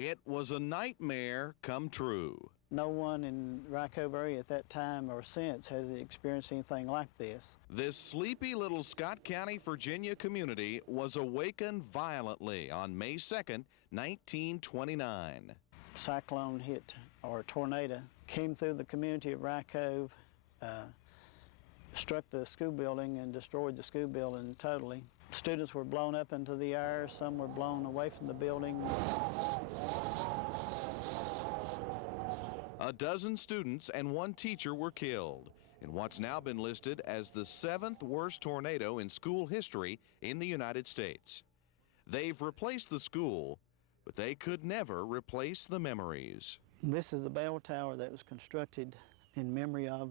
It was a nightmare come true. No one in Rye Cove area at that time or since has experienced anything like this. This sleepy little Scott County, Virginia community was awakened violently on May 2nd, 1929. Cyclone hit, or tornado, came through the community of Rye Cove, struck the school building and destroyed the school building totally. Students were blown up into the air, some were blown away from the building. A dozen students and one teacher were killed in what's now been listed as the 7th worst tornado in school history in the United States. They've replaced the school, but they could never replace the memories. This is the bell tower that was constructed in memory of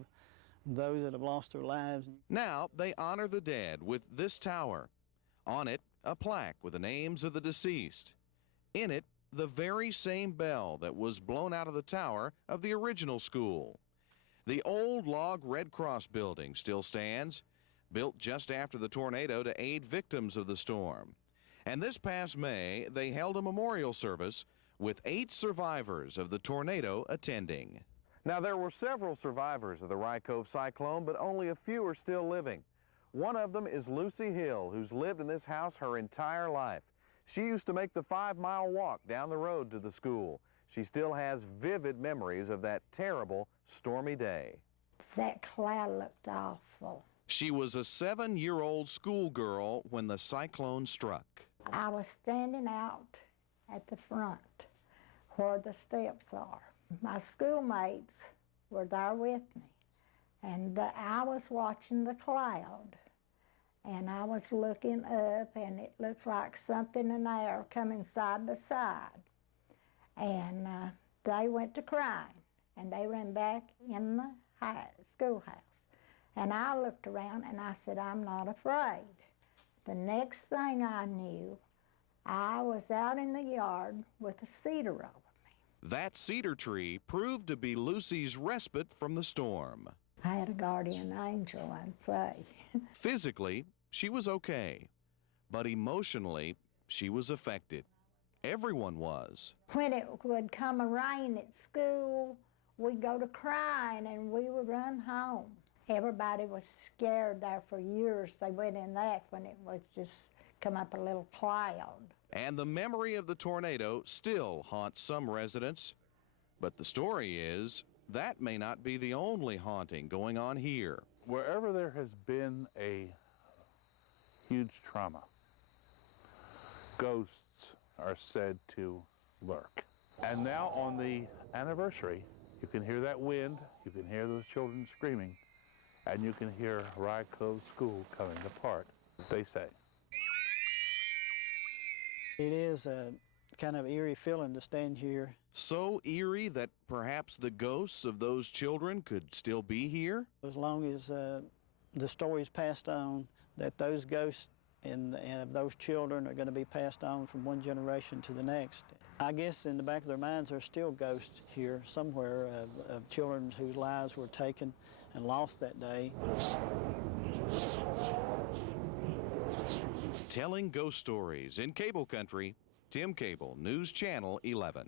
those that have lost their lives. Now they honor the dead with this tower. On it, a plaque with the names of the deceased. In it, the very same bell that was blown out of the tower of the original school. The old log Red Cross building still stands, built just after the tornado to aid victims of the storm. And this past May, they held a memorial service with 8 survivors of the tornado attending. Now, there were several survivors of the Rye Cove Cyclone, but only a few are still living. One of them is Lucy Hill, who's lived in this house her entire life. She used to make the 5-mile walk down the road to the school. She still has vivid memories of that terrible, stormy day. That cloud looked awful. She was a 7-year-old schoolgirl when the cyclone struck. I was standing out at the front where the steps are. My schoolmates were there with me, and I was watching the cloud. And I was looking up, and it looked like something in the air coming side by side. And they went to crying, and they ran back in the schoolhouse. And I looked around, and I said, I'm not afraid. The next thing I knew, I was out in the yard with a cedar over me. That cedar tree proved to be Lucy's respite from the storm. I had a guardian angel, I'd say. Physically, she was okay, but emotionally, she was affected. Everyone was. When it would come a rain at school, we'd go to crying and we would run home. Everybody was scared there for years. They went in that when it was just come up a little cloud. And the memory of the tornado still haunts some residents. But the story is, that may not be the only haunting going on here. Wherever there has been a huge trauma, ghosts are said to lurk. And now on the anniversary, you can hear that wind, you can hear those children screaming, and you can hear Rye Cove School coming apart, they say. It is a kind of eerie feeling to stand here. So eerie that perhaps the ghosts of those children could still be here? As long as the story is passed on, that those ghosts and of those children are going to be passed on from one generation to the next. I guess in the back of their minds there's still ghosts here somewhere of children whose lives were taken and lost that day. Telling ghost stories in Cable Country, Tim Cable, News Channel 11.